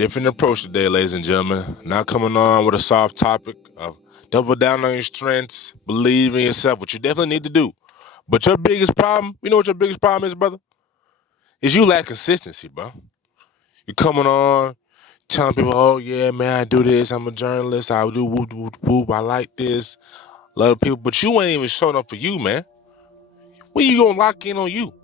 Different approach today, ladies and gentlemen. Not coming on with a soft topic of double down on your strengths, believe in yourself, which you definitely need to do. But your biggest problem, you know what your biggest problem is, brother? Is you lack consistency, bro. You coming on, telling people, oh yeah, man, I do this, I'm a journalist, I do whoop whoop whoop, I like this, love people, but you ain't even showing up for you, man. When you gonna lock in on you?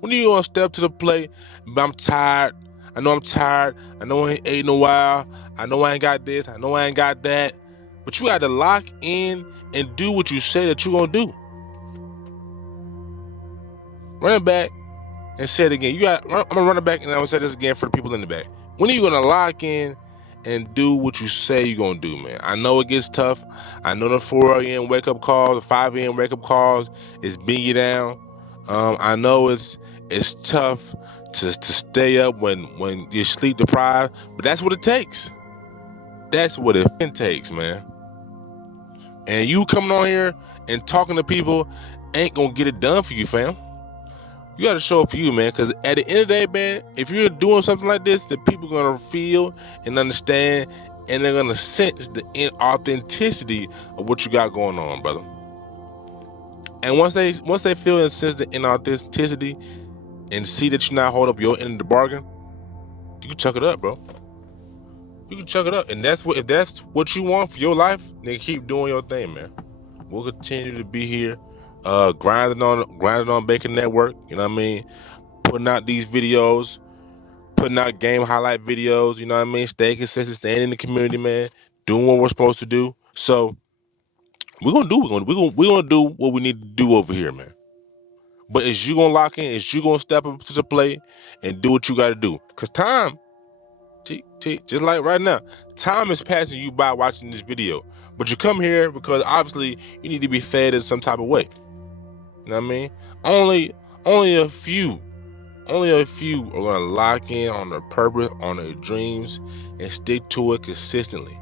When you gonna step to the plate? I'm tired. I know I'm tired. I know I ain't ate in a while. I know I ain't got this. I know I ain't got that. But you got to lock in and do what you say that you gonna do. Run it back and say it again. I'm gonna run it back and I'm gonna say this again for the people in the back. When are you gonna lock in and do what you say you're gonna do, man? I know it gets tough. I know the 4 a.m. wake up calls, the 5 a.m. wake up calls is beating you down. I know it's tough to stay up when you're sleep deprived, but that's what it takes. That's what it takes, man. And you coming on here and talking to people ain't gonna get it done for you, fam. You gotta show up for you, man, because at the end of the day, man, if you're doing something like this, the people are gonna feel and understand, and they're gonna sense the inauthenticity of what you got going on, brother. And once they feel and sense the inauthenticity and see that you're not holding up your end of the bargain, you can chuck it up, bro. You can chuck it up. And if that's what you want for your life, then keep doing your thing, man. We'll continue to be here, grinding on Bacon Network, you know what I mean? Putting out these videos, putting out game highlight videos, you know what I mean? Stay consistent, staying in the community, man. Doing what we're supposed to do. So we're gonna do what we need to do over here, man. But is you gonna lock in? Is you gonna step up to the plate and do what you gotta do? Cause time, just like right now, time is passing you by watching this video. But you come here because obviously you need to be fed in some type of way. You know what I mean? Only a few are gonna lock in on their purpose, on their dreams, and stick to it consistently.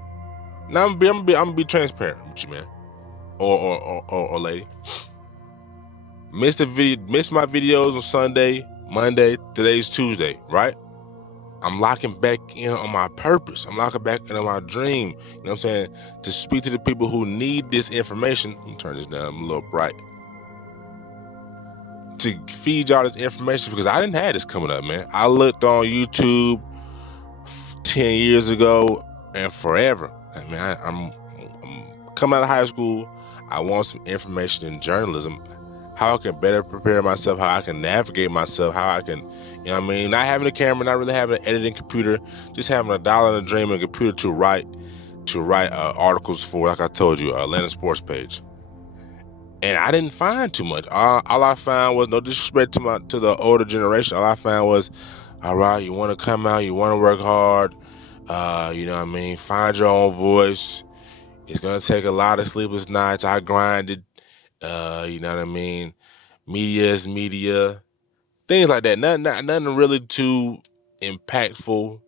Now I'm gonna be transparent with you, man, or lady. Miss my videos on Sunday, Monday. Today's Tuesday, right? I'm locking back in on my purpose. I'm locking back in on my dream. You know what I'm saying? To speak to the people who need this information. Let me turn this down. I'm a little bright. To feed y'all this information because I didn't have this coming up, man. I looked on YouTube 10 years ago and forever. I mean, I'm coming out of high school. I want some information in journalism, how I can better prepare myself, how I can navigate myself, how I can, you know what I mean? Not having a camera, not really having an editing computer, just having a dollar and a dream and a computer to write articles for, like I told you, Atlanta Sports page. And I didn't find too much. All I found was, no disrespect to the older generation, all I found was, all right, you want to come out, you want to work hard, you know what I mean? Find your own voice. It's going to take a lot of sleepless nights. I grinded, you know what I mean? Media is media. Things like that. Nothing really too impactful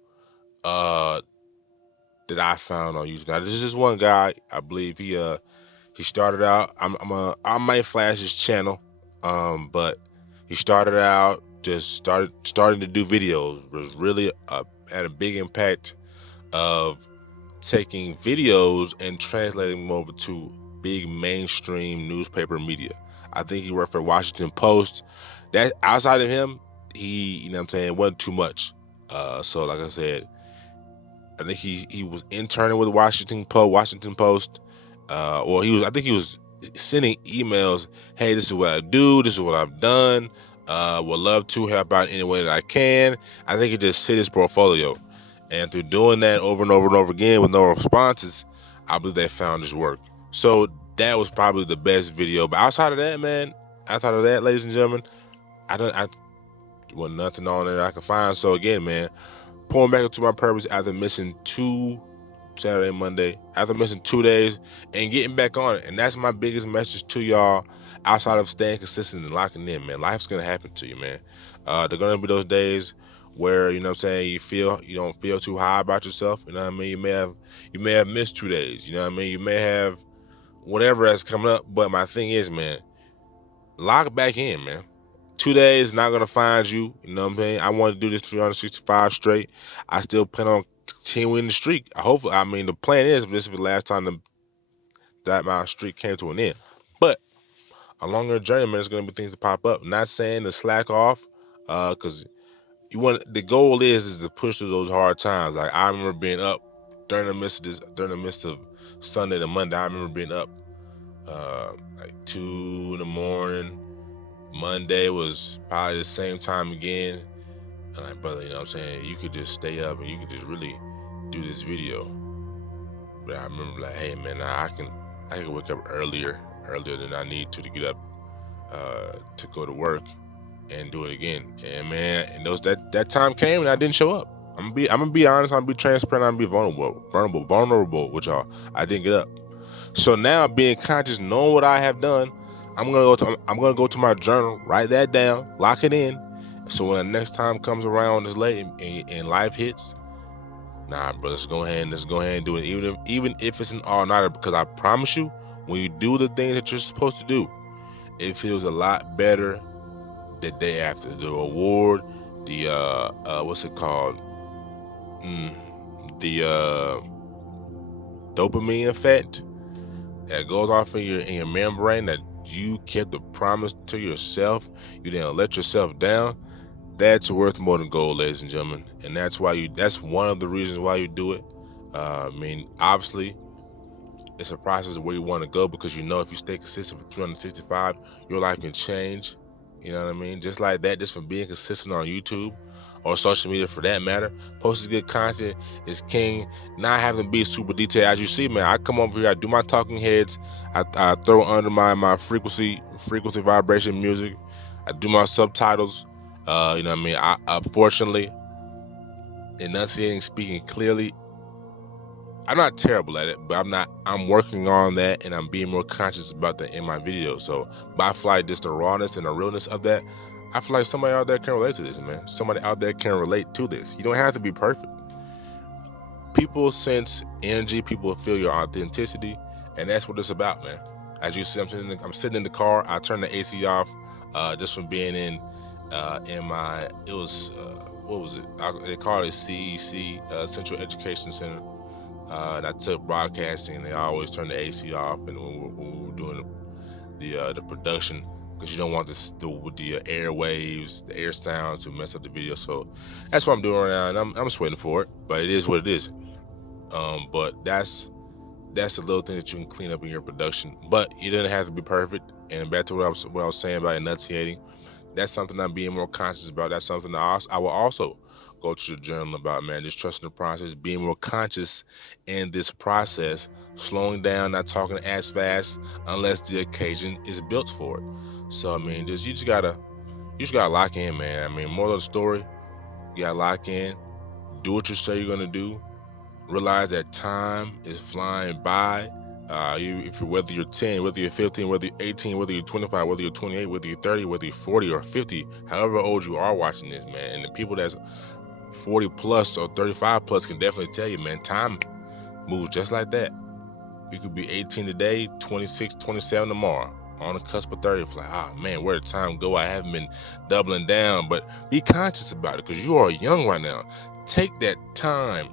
that I found on YouTube. Now, this is just one guy. I believe he started out. I might flash his channel, but he started out starting to do videos. Was really had a big impact of taking videos and translating them over to big mainstream newspaper media. I think he worked for Washington Post. That outside of him, he, you know what I'm saying, wasn't too much. So like I said, I think he was interning with Washington Post. I think he was sending emails, hey, this is what I do, this is what I've done, would love to help out any way that I can. I think he just set his portfolio. And through doing that over and over and over again with no responses, I believe they found his work. So that was probably the best video. But outside of that, ladies and gentlemen, I was nothing on there I could find. So again, man, pulling back into my purpose after missing Saturday, Monday, after missing 2 days and getting back on it. And that's my biggest message to y'all outside of staying consistent and locking in, man. Life's going to happen to you, man. There are going to be those days where, you know what I'm saying, you don't feel too high about yourself. You know what I mean? You may have missed 2 days. You know what I mean? You may have whatever that's coming up. But my thing is, man, lock back in, man. 2 days is not going to find you. You know what I'm saying? I want to do this 365 straight. I still plan on continuing the streak. Hopefully, I mean, the plan is this is the last time that my streak came to an end. But along your journey, man, there's gonna be things to pop up. Not saying to slack off, because the goal is to push through those hard times. Like I remember being up during the midst of Sunday to Monday. I remember being up like 2 in the morning. Monday was probably the same time again. And like, brother, you know what I'm saying? You could just stay up and you could just really do this video. But I remember like, hey man, I can wake up earlier than I need to get up to go to work and do it again. And man, and that time came and I didn't show up. I'm gonna be honest, I'm gonna be transparent, I'm gonna be vulnerable with y'all. I didn't get up. So now being conscious, knowing what I have done, I'm gonna go to my journal, write that down, lock it in. So when the next time comes around this late and life hits, nah, bro, let's go ahead and do it. Even if it's an all-nighter, because I promise you, when you do the things that you're supposed to do, it feels a lot better the day after. The award, the what's it called? The dopamine effect that goes off in your membrane, that you kept the promise to yourself, you didn't let yourself down. That's worth more than gold, ladies and gentlemen. And that's one of the reasons why you do it. I mean, obviously, it's a process of where you want to go, because you know if you stay consistent for 365, your life can change. You know what I mean? Just like that, just from being consistent on YouTube or social media for that matter. Posting good content is king. Not having to be super detailed. As you see, man, I come over here, I do my talking heads, I throw under my frequency vibration music, I do my subtitles. You know what I mean? Unfortunately, enunciating, speaking clearly, I'm not terrible at it, but I'm working on that, and I'm being more conscious about that in my videos. So, but I feel like just the rawness and the realness of that, I feel like somebody out there can relate to this, man. Somebody out there can relate to this. You don't have to be perfect. People sense energy, people feel your authenticity, and that's what it's about, man. As you see, I'm sitting in the car, I turned the AC off, just from being in my, it was, what was it? They call it CEC, Central Education Center. And I took broadcasting, and they always turn the AC off, and when we were doing the production, because you don't want the airwaves, the air sound to mess up the video. So that's what I'm doing right now, and I'm just waiting for it. But it is what it is. But that's a little thing that you can clean up in your production. But you didn't have to be perfect. And back to what I was saying about enunciating, that's something I'm being more conscious about. That's something I will also go to the journal about, man. Just trusting the process, being more conscious in this process, slowing down, not talking as fast unless the occasion is built for it. So I mean, you just gotta lock in, man. I mean, moral of the story, you gotta lock in, do what you say you're gonna do, realize that time is flying by. Whether you're 10, whether you're 15, whether you're 18, whether you're 25, whether you're 28, whether you're 30, whether you're 40 or 50, however old you are watching this, man, and the people that's 40 plus or 35 plus can definitely tell you, man, time moves just like that. You could be 18 today, 26, 27 tomorrow, on the cusp of 30. It's like, man, where did time go? I haven't been doubling down. But be conscious about it, because you are young right now. Take that time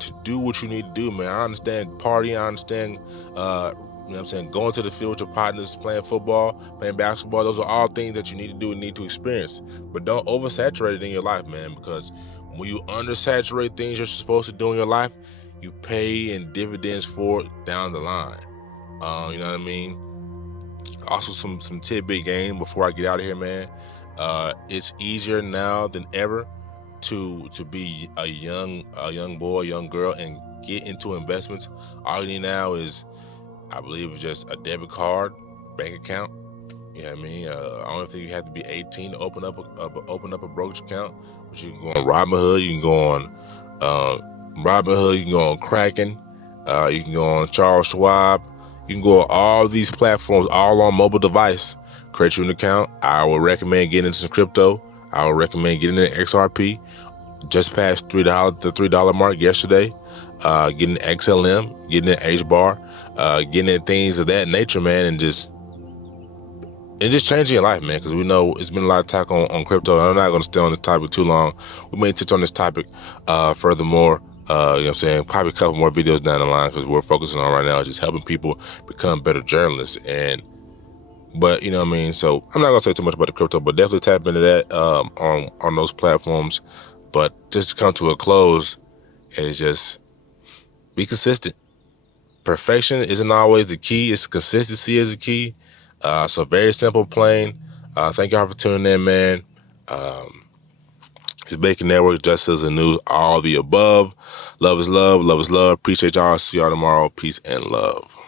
to do what you need to do, man. I understand partying, I understand, you know what I'm saying, going to the field with your partners, playing football, playing basketball. Those are all things that you need to do and need to experience. But don't oversaturate it in your life, man, because when you undersaturate things you're supposed to do in your life, you pay in dividends for it down the line. You know what I mean? Also, some tidbit game before I get out of here, man. It's easier now than ever to be a young boy, young girl, and get into investments. All you need now is, I believe, it's just a debit card, bank account. You know what I mean? I don't think you have to be 18 to open up a brokerage account. But you can go on Robinhood, you can go on you can go on Kraken, you can go on Charles Schwab, you can go on all these platforms, all on mobile device. Create you an account. I would recommend getting into some crypto. I would recommend getting into XRP. Just passed the $3 mark yesterday. Getting XLM, getting in HBAR, getting in things of that nature, man, and just changing your life, man, because we know it's been a lot of talk on crypto. I'm not going to stay on this topic too long. We may touch on this topic furthermore You know what I'm saying? Probably a couple more videos down the line, because we're focusing on right now is just helping people become better journalists. But you know what I mean? So I'm not gonna say too much about the crypto, but definitely tap into that on those platforms. But just to come to a close is just be consistent. Perfection isn't always the key. It's consistency is the key. So very simple, plain. Thank y'all for tuning in, man. It's Bacon Network, Justice and News, all the above. Love is love. Love is love. Appreciate y'all. See y'all tomorrow. Peace and love.